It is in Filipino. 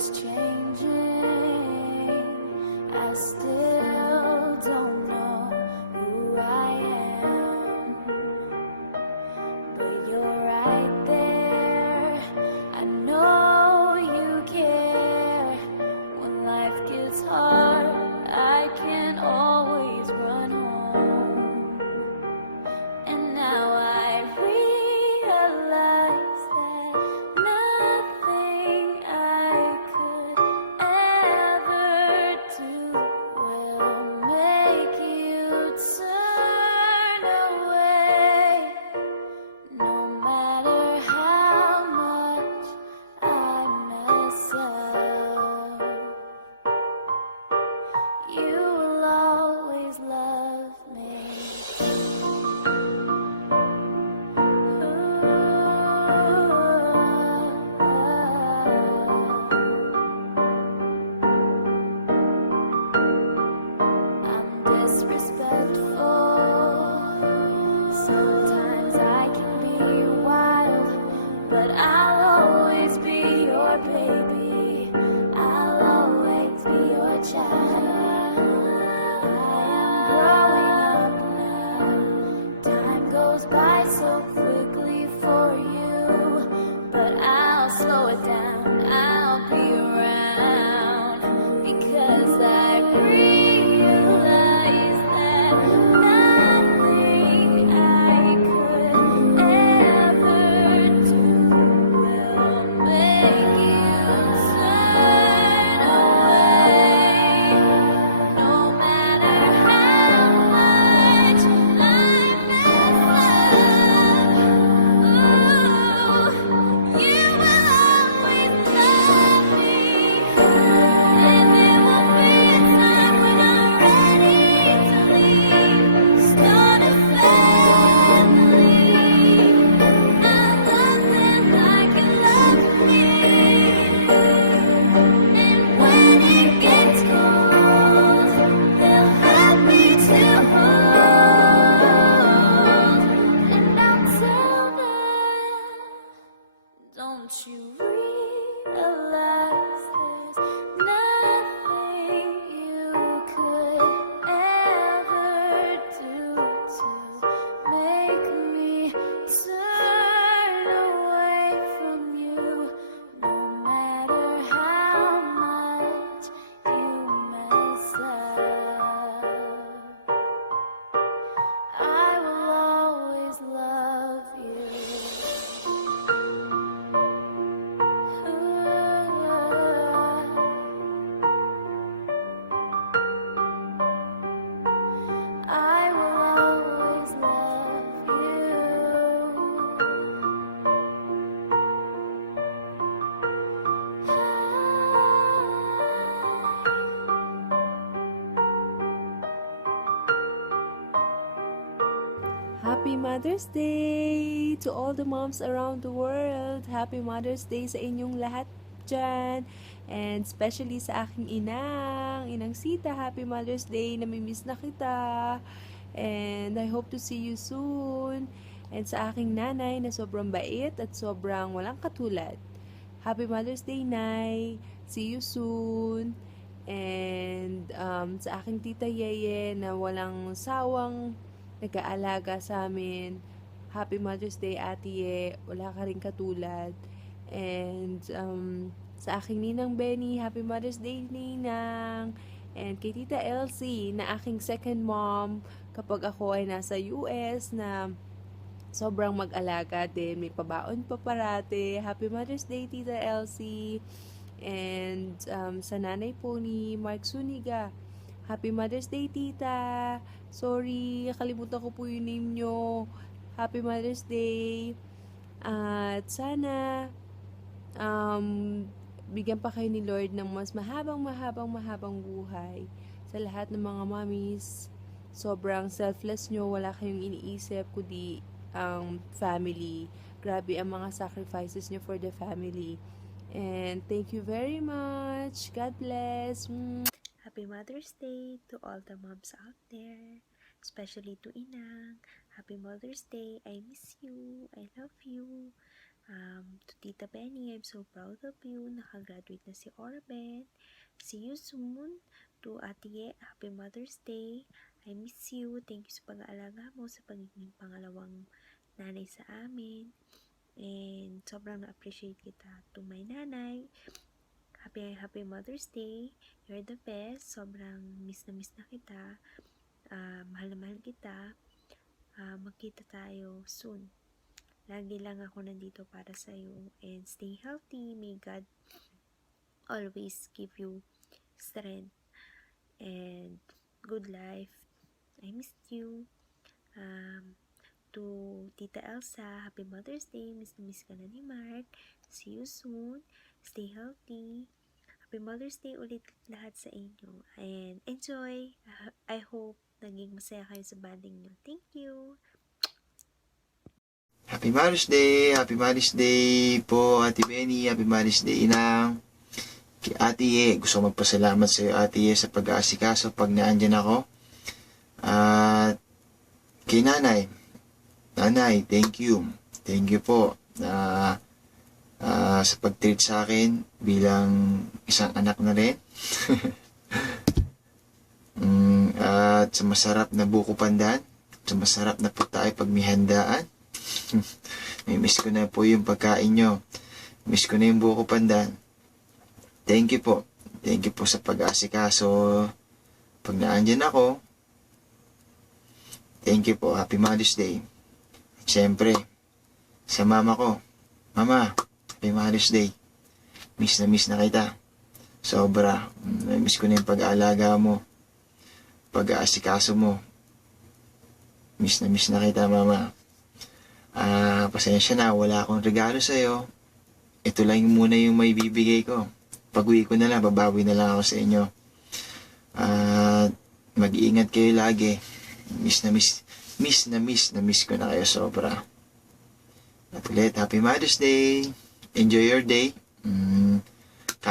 is changing. I still don't know who I am, but you're right there. I know you care. When life gets hard, I can always run home. And now I realize that nothing I could ever do will make you turn away. No matter how much I mess up, you will always love me. I'm disrespectful. Sometimes I can be wild, but I'll always be your baby. I'll always be your child. Growing up now, time goes by so quickly for you, but I'll slow it down. I'll be around because I realize that nothing I could ever do will make you turn away. No matter how much I mess up, you will always love me. And there will be a time when I'm ready to leave, start a family. I love them like you love me. And when it gets cold, they'll have me to hold. And I'll tell them, don't you realize there's nothing you could ever do to make me turn away from you? No matter how much you mess up, I will always love you. I will always love Happy Mother's Day to all the moms around the world. Happy Mother's Day sa inyong lahat dyan. And especially sa aking Inang Sita, Happy Mother's Day. Namimiss na kita. And I hope to see you soon. And sa aking nanay na sobrang bait at sobrang walang katulad. Happy Mother's Day, Nay. See you soon. And sa aking tita Yeye na walang sawang nag-aalaga sa amin. Happy Mother's Day, Ate Ye. Wala ka rin katulad. And sa aking Ninang Benny, Happy Mother's Day, Ninang. And kay Tita Elsie, na aking second mom kapag ako ay nasa US na sobrang mag-alaga din. May pabaon pa parate. Happy Mother's Day, Tita Elsie. And sa nanay po ni Mark Suniga, Happy Mother's Day, Tita. Sorry, kalimutan ko po yung name nyo. Happy Mother's Day. At sana bigyan pa kayo ni Lord ng mas mahabang buhay sa lahat ng mga mommies. Sobrang selfless nyo, wala kayong iniisip kundi ang family. Grabe ang mga sacrifices nyo for the family. And thank you very much. God bless. Happy Mother's Day to all the moms out there, especially to Inang. Happy Mother's Day. I miss you. I love you. To Tita Benny, I'm so proud of you. Nakagraduate na si Orben. See you soon. To Ate Ye, Happy Mother's Day. I miss you. Thank you sa pag-aalaga mo, sa pagiging pangalawang nanay sa amin. And sobrang na-appreciate kita. To my nanay, Happy Mother's Day. You're the best. Sobrang miss na kita. Mahal na mahal kita. Magkita tayo soon. Lagi lang ako nandito para sa iyo. And stay healthy. May God always give you strength and good life. I missed you. To Tita Elsa, Happy Mother's Day. Miss na miss ka na ni Mark. See you soon. Stay healthy. Happy Mother's Day ulit lahat sa inyo. And enjoy. I hope naging masaya kayo sa banding nyo. Thank you. Happy Mother's Day! Happy Mother's Day po, Ate Benny. Happy Mother's Day, Inang. Kay Ate Ye, gusto ko magpasalamat sa iyo, Ate Ye, sa pag-aasikaso pag naandyan ako. At kay Nanay. Nanay, thank you. Thank you po sa pag-treat sa akin bilang isang anak na rin. At sa masarap na buko pandan, sa masarap na putay pag may handaan. Miss ko na po yung pagkain nyo. Miss ko na yung buko pandan. Thank you po. Thank you po sa pag-aasikaso. Pag naandyan ako, thank you po. Happy Mother's Day. At syempre, sa mama ko, Mama, Happy Mother's Day. Miss na kita. Sobra. Miss ko na yung pag-aalaga mo. Pag-aasikaso mo. Miss na kita, Mama. Pasensya na, wala akong regalo sa'yo. Ito lang muna yung may bibigay ko. Pag-uwi ko na lang, babawi na lang ako sa inyo. Mag-iingat kayo lagi. Miss ko na kayo sobra. At ulit, Happy Mother's Day. Enjoy your day.